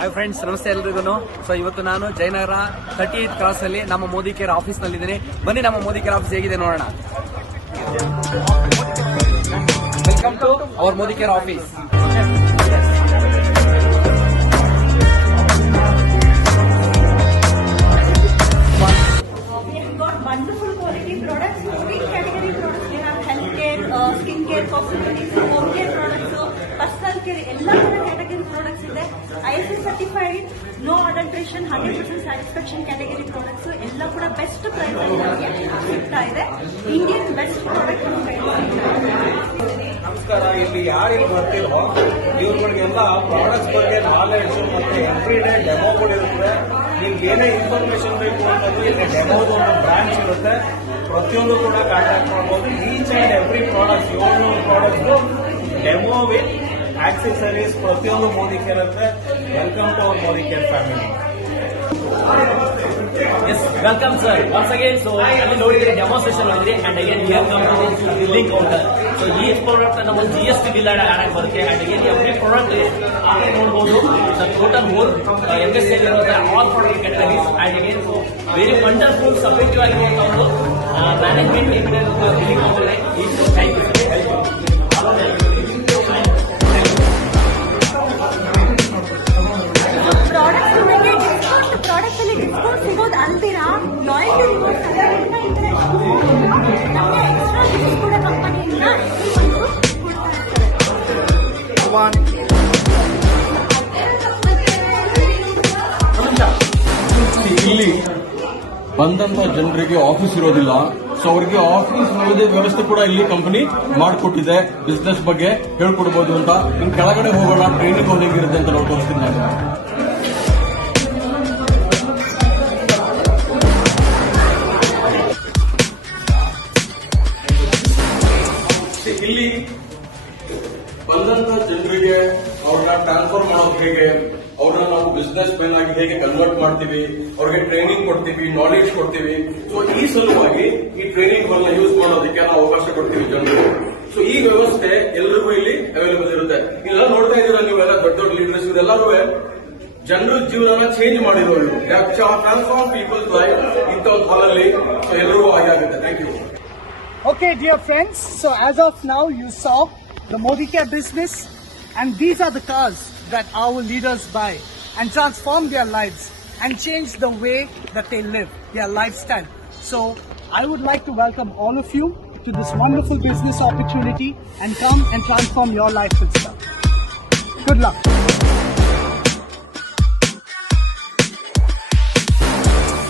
Hi friends, ನಮಸ್ತೆ ಎಲ್ರಿಗೂ. So ಇವತ್ತು ನಾನು ಜಯನಗರ 38 ಕ್ರಾಸ್ ಅಲ್ಲಿ ನಮ್ಮ ಮೋದಿ ಕೇರ್ ಆಫೀಸ್ ನಲ್ಲಿ ಇದ್ದೀನಿ. ಬನ್ನಿ ನಮ್ಮ ಮೋದಿ ಕೇರ್ ಆಫೀಸ್ ಹೇಗಿದೆ ನೋಡೋಣ. Welcome to our Modi care office. Wonderful quality products, three category products. We have healthcare, skincare, cosmetics, home care products, personal care, ಎಲ್ಲ category products ಇದೆ. ISO certified, no adulteration, 100% satisfaction category products. ಎಲ್ಲ ಕೂಡ best price ಅಲ್ಲಿ ನಮಗೆ ಸಿಗ್ತಾ ಇದೆ. Indian best product ನಮಸ್ಕಾರ. ಇಲ್ಲಿ ಯಾರು ಬರ್ತಿರೋ ಇವ್ರುಗಳಿಗೆಲ್ಲ ಪ್ರಾಡಕ್ಟ್ಸ್ ಬಗ್ಗೆ ನಾಲೆಡ್ಜ್ ಮತ್ತೆ ಎವ್ರಿ ಡೇ ಡೆಮೋಗಳು ಇರುತ್ತೆ. ನಿಮ್ಗೆ ಏನೇ ಇನ್ಫಾರ್ಮೇಶನ್ ಬೇಕು ಅನ್ನೋದು ಇಲ್ಲಿ ಡೆಮೋದು ಒಂದು ಬ್ರಾಂಚ್ ಇರುತ್ತೆ. ಪ್ರತಿಯೊಂದು ಕೂಡ ಕಾಂಟ್ಯಾಕ್ಟ್ ಮಾಡಬಹುದು. Each and every products 700 products demo with accessories ಪ್ರತಿಯೊಂದು ಮೋದಿ ಕೇರ್ ಇರುತ್ತೆ. Welcome to our Modi care family. Yes, welcome sir. Once again, so ಅಲ್ಲಿ ನೋಡಿದ್ರೆ ಡೆಮಾನ್ಸ್ಟ್ರೇಷನ್ ನೋಡಿದ್ರಿ and again here come to the link counter. So each product ನಮ್ಮ GST bill add ಆಗಿ ಬರುತ್ತೆ and again every product ಆಗಿ ನೋಡಬಹುದು. The total whole MSC ಇರುತ್ತೆ all product categories and again so very wonderful supportive ಆಗಿ ಒಂದು management ಇದೆ billing counter ಇದೆ. Thank you. ಪ್ರಾಡಕ್ಟ್ಸ್ ಅಲ್ಲಿ ಡಿಸ್ಕೌಂಟ್ ಸಿಗೋದು ಅಂತೀರಾ? ಲಾಯಲ್ಟಿ ರಿವಾರ್ಡ್ಸ್ ನಮಗೆ ಎಕ್ಸ್ಟ್ರಾ ಗಿಫ್ಟ್ ಕೂಡ ಕಂಪನಿಯಿಂದ ಇಲ್ಲಿ ಬಂದಂತ ಜನರಿಗೆ ಆಫೀಸ್ ಇರೋದಿಲ್ಲ. ಸೊ ಅವರಿಗೆ ಆಫೀಸ್ ವ್ಯವಸ್ಥೆ ಕೂಡ ಇಲ್ಲಿ ಕಂಪನಿ ಮಾಡಿಕೊಟ್ಟಿದೆ. ಬಿಸ್ನೆಸ್ ಬಗ್ಗೆ ಹೇಳ್ಕೊಡ್ಬೋದು ಅಂತ. ಇನ್ನು ಕೆಳಗಡೆ ಹೋಗೋಣ, ಟ್ರೈನಿಂಗ್ ಹೋಗಿರುತ್ತೆ ಅಂತ ನಾವು ತೋರಿಸ್ತೀನಿ ನಾನು. ಇಲ್ಲಿ ಬಂದಂತ ಜನರಿಗೆ ಅವ್ರನ್ನ ಟ್ರಾನ್ಸ್ಫರ್ ಮಾಡೋದು ಹೇಗೆ, ಅವ್ರನ್ನ ನಾವು ಬಿಸ್ನೆಸ್ ಮ್ಯಾನ್ ಆಗಿ ಹೇಗೆ ಕನ್ವರ್ಟ್ ಮಾಡ್ತೀವಿ, ಅವ್ರಿಗೆ ಟ್ರೈನಿಂಗ್ ಕೊಡ್ತೀವಿ, ನಾಲೆಡ್ಜ್ ಕೊಡ್ತೀವಿ. ಸೊ ಈ ಸಲುವಾಗಿ ಈ ಟ್ರೈನಿಂಗ್ ಗಳನ್ನ ಯೂಸ್ ಮಾಡೋದಕ್ಕೆ ನಾವು ಅವಕಾಶ ಕೊಡ್ತೀವಿ ಜನರು. ಸೊ ಈ ವ್ಯವಸ್ಥೆ ಎಲ್ಲರಿಗೂ ಇಲ್ಲಿ ಅವೈಲೇಬಲ್ ಇರುತ್ತೆ. ಇಲ್ಲ ನೋಡ್ತಾ ಇದ್ದೀರಾ ನೀವೆಲ್ಲ ದೊಡ್ಡ ದೊಡ್ಡ ಲೀಡರ್ಸ್ ಇದೆಲ್ಲರೂ ಜನರ ಜೀವನ ಚೇಂಜ್ ಮಾಡಿರೋರು. ಟ್ರಾನ್ಸ್ಫಾರ್ಮ್ ಪೀಪಲ್ಸ್ ಲೈಫ್ ಇಂಥ ಒಂದು ಹಾಲಲ್ಲಿ ಎಲ್ಲರಿಗೂ ಆಗುತ್ತೆ. Thank you. Okay, dear friends, so as of now you saw the Modi Care business, and these are the cars that our leaders buy and transform their lives and change the way that they live, their lifestyle. So I would like to welcome all of you to this wonderful business opportunity and come and transform your life with stuff. Good luck.